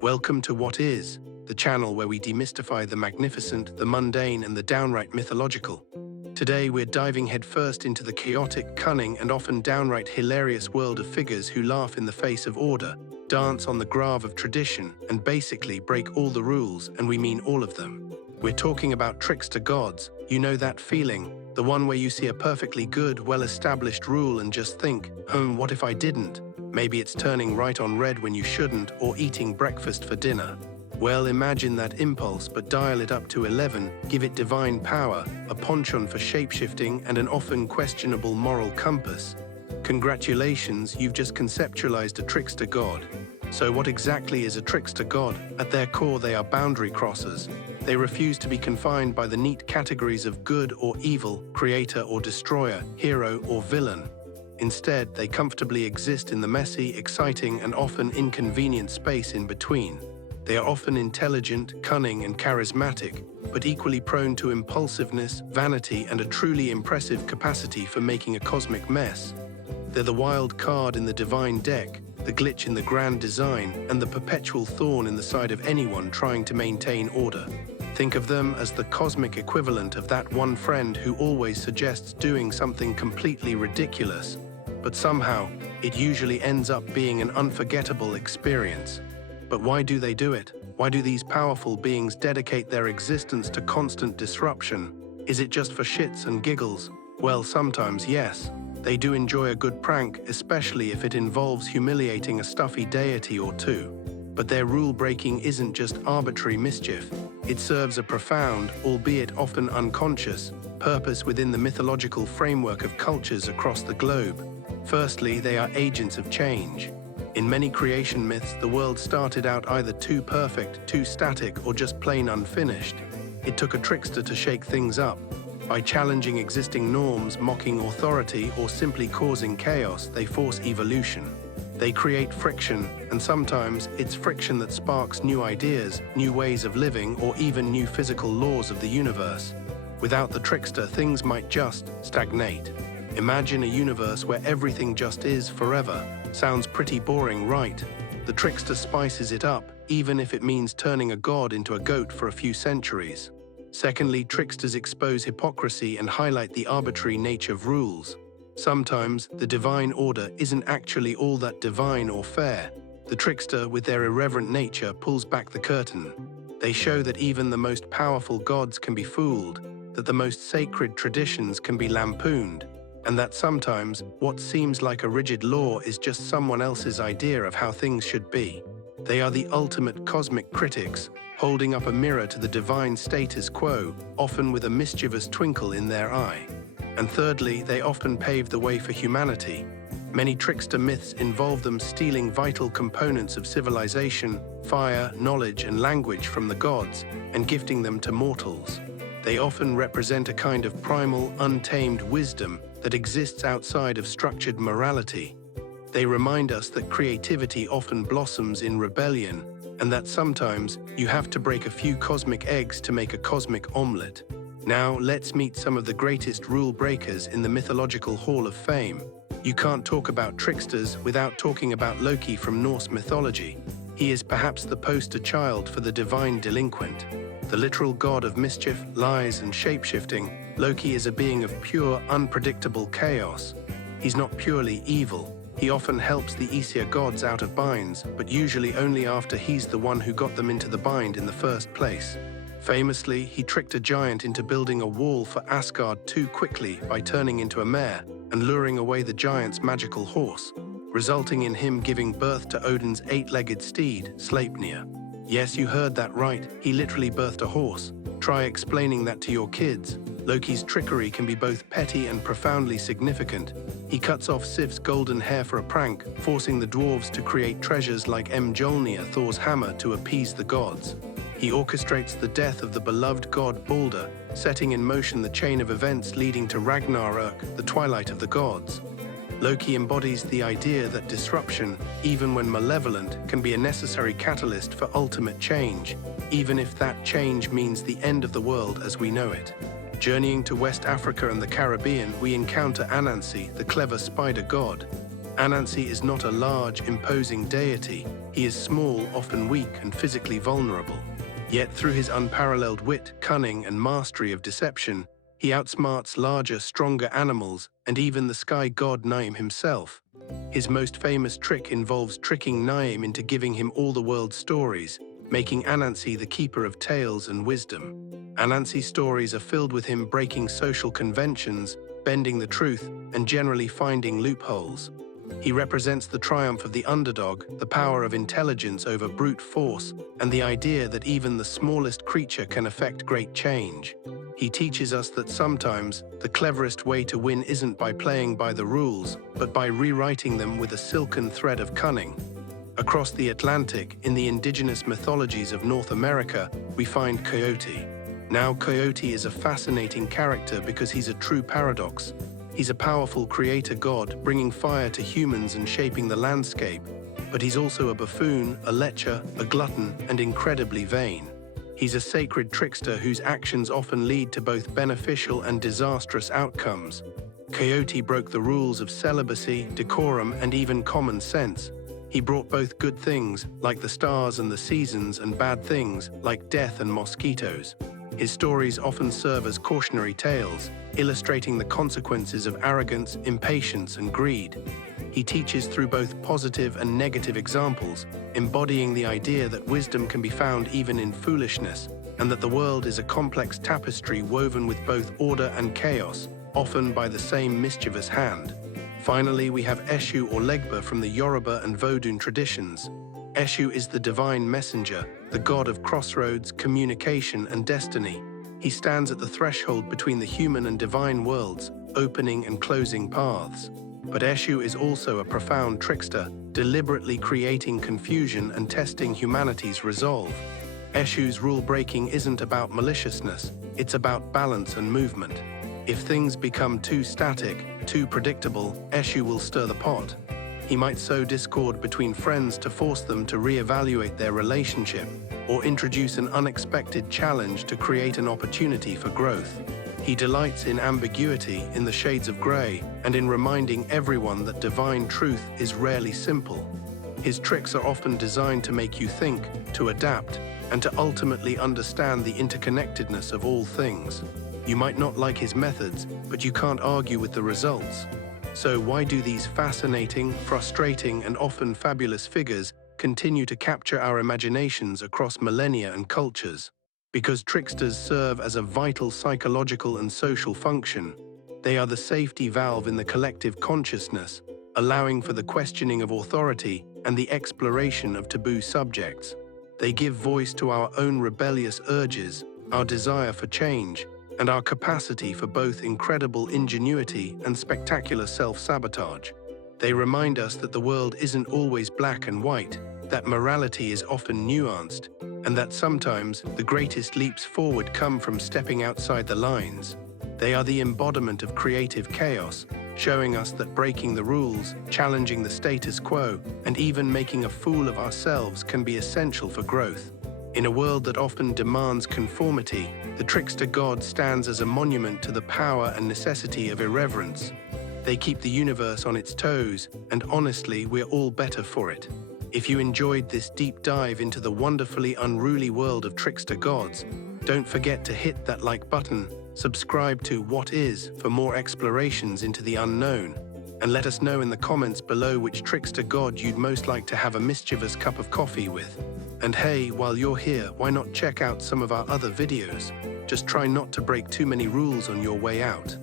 Welcome to What Is, the channel where we demystify the magnificent, the mundane, and the downright mythological. Today we're diving headfirst into the chaotic, cunning, and often downright hilarious world of figures who laugh in the face of order, dance on the grave of tradition, and basically break all the rules, and we mean all of them. We're talking about trickster gods. You know that feeling, the one where you see a perfectly good, well-established rule and just think, what if I didn't? Maybe it's turning right on red when you shouldn't, or eating breakfast for dinner. Well, imagine that impulse, but dial it up to 11, give it divine power, a penchant for shapeshifting, and an often questionable moral compass. Congratulations, you've just conceptualized a trickster god. So what exactly is a trickster god? At their core, they are boundary crossers. They refuse to be confined by the neat categories of good or evil, creator or destroyer, hero or villain. Instead, they comfortably exist in the messy, exciting, and often inconvenient space in between. They are often intelligent, cunning, and charismatic, but equally prone to impulsiveness, vanity, and a truly impressive capacity for making a cosmic mess. They're the wild card in the divine deck, the glitch in the grand design, and the perpetual thorn in the side of anyone trying to maintain order. Think of them as the cosmic equivalent of that one friend who always suggests doing something completely ridiculous, but somehow it usually ends up being an unforgettable experience. But why do they do it? Why do these powerful beings dedicate their existence to constant disruption? Is it just for shits and giggles? Well, sometimes yes. They do enjoy a good prank, especially if it involves humiliating a stuffy deity or two. But their rule-breaking isn't just arbitrary mischief. It serves a profound, albeit often unconscious, purpose within the mythological framework of cultures across the globe. Firstly, they are agents of change. In many creation myths, the world started out either too perfect, too static, or just plain unfinished. It took a trickster to shake things up. By challenging existing norms, mocking authority, or simply causing chaos, they force evolution. They create friction, and sometimes it's friction that sparks new ideas, new ways of living, or even new physical laws of the universe. Without the trickster, things might just stagnate. Imagine a universe where everything just is forever. Sounds pretty boring, right? The trickster spices it up, even if it means turning a god into a goat for a few centuries. Secondly, tricksters expose hypocrisy and highlight the arbitrary nature of rules. Sometimes, the divine order isn't actually all that divine or fair. The trickster, with their irreverent nature, pulls back the curtain. They show that even the most powerful gods can be fooled, that the most sacred traditions can be lampooned, and that sometimes what seems like a rigid law is just someone else's idea of how things should be. They are the ultimate cosmic critics, holding up a mirror to the divine status quo, often with a mischievous twinkle in their eye. And thirdly, they often pave the way for humanity. Many trickster myths involve them stealing vital components of civilization, fire, knowledge, and language from the gods, and gifting them to mortals. They often represent a kind of primal, untamed wisdom that exists outside of structured morality. They remind us that creativity often blossoms in rebellion, and that sometimes you have to break a few cosmic eggs to make a cosmic omelette. Now, let's meet some of the greatest rule breakers in the mythological Hall of Fame. You can't talk about tricksters without talking about Loki from Norse mythology. He is perhaps the poster child for the divine delinquent. The literal god of mischief, lies, and shapeshifting, Loki is a being of pure, unpredictable chaos. He's not purely evil. He often helps the Aesir gods out of binds, but usually only after he's the one who got them into the bind in the first place. Famously, he tricked a giant into building a wall for Asgard too quickly by turning into a mare and luring away the giant's magical horse, resulting in him giving birth to Odin's eight-legged steed, Sleipnir. Yes, you heard that right, he literally birthed a horse. Try explaining that to your kids. Loki's trickery can be both petty and profoundly significant. He cuts off Sif's golden hair for a prank, forcing the dwarves to create treasures like Mjolnir, Thor's hammer, to appease the gods. He orchestrates the death of the beloved god Balder, setting in motion the chain of events leading to Ragnarök, the twilight of the gods. Loki embodies the idea that disruption, even when malevolent, can be a necessary catalyst for ultimate change, even if that change means the end of the world as we know it. Journeying to West Africa and the Caribbean, we encounter Anansi, the clever spider god. Anansi is not a large, imposing deity. He is small, often weak, and physically vulnerable. Yet through his unparalleled wit, cunning, and mastery of deception, he outsmarts larger, stronger animals and even the sky god Naim himself. His most famous trick involves tricking Naim into giving him all the world's stories, making Anansi the keeper of tales and wisdom. Anansi's stories are filled with him breaking social conventions, bending the truth, and generally finding loopholes. He represents the triumph of the underdog, the power of intelligence over brute force, and the idea that even the smallest creature can affect great change. He teaches us that sometimes the cleverest way to win isn't by playing by the rules, but by rewriting them with a silken thread of cunning. Across the Atlantic, in the indigenous mythologies of North America, we find Coyote. Now, Coyote is a fascinating character because he's a true paradox. He's a powerful creator god, bringing fire to humans and shaping the landscape. But he's also a buffoon, a lecher, a glutton, and incredibly vain. He's a sacred trickster whose actions often lead to both beneficial and disastrous outcomes. Coyote broke the rules of celibacy, decorum, and even common sense. He brought both good things, like the stars and the seasons, and bad things, like death and mosquitoes. His stories often serve as cautionary tales, illustrating the consequences of arrogance, impatience, and greed. He teaches through both positive and negative examples, embodying the idea that wisdom can be found even in foolishness, and that the world is a complex tapestry woven with both order and chaos, often by the same mischievous hand. Finally, we have Eshu or Legba from the Yoruba and Vodun traditions. Eshu is the divine messenger, the god of crossroads, communication, and destiny. He stands at the threshold between the human and divine worlds, opening and closing paths. But Eshu is also a profound trickster, deliberately creating confusion and testing humanity's resolve. Eshu's rule-breaking isn't about maliciousness, it's about balance and movement. If things become too static, too predictable, Eshu will stir the pot. He might sow discord between friends to force them to reevaluate their relationship, or introduce an unexpected challenge to create an opportunity for growth. He delights in ambiguity, in the shades of grey, and in reminding everyone that divine truth is rarely simple. His tricks are often designed to make you think, to adapt, and to ultimately understand the interconnectedness of all things. You might not like his methods, but you can't argue with the results. So why do these fascinating, frustrating, and often fabulous figures continue to capture our imaginations across millennia and cultures? Because tricksters serve as a vital psychological and social function. They are the safety valve in the collective consciousness, allowing for the questioning of authority and the exploration of taboo subjects. They give voice to our own rebellious urges, our desire for change, and our capacity for both incredible ingenuity and spectacular self-sabotage. They remind us that the world isn't always black and white, that morality is often nuanced, and that sometimes the greatest leaps forward come from stepping outside the lines. They are the embodiment of creative chaos, showing us that breaking the rules, challenging the status quo, and even making a fool of ourselves can be essential for growth. In a world that often demands conformity, the trickster god stands as a monument to the power and necessity of irreverence. They keep the universe on its toes, and honestly, we're all better for it. If you enjoyed this deep dive into the wonderfully unruly world of trickster gods, don't forget to hit that like button, subscribe to What Is for more explorations into the unknown, and let us know in the comments below which trickster god you'd most like to have a mischievous cup of coffee with. And hey, while you're here, why not check out some of our other videos? Just try not to break too many rules on your way out.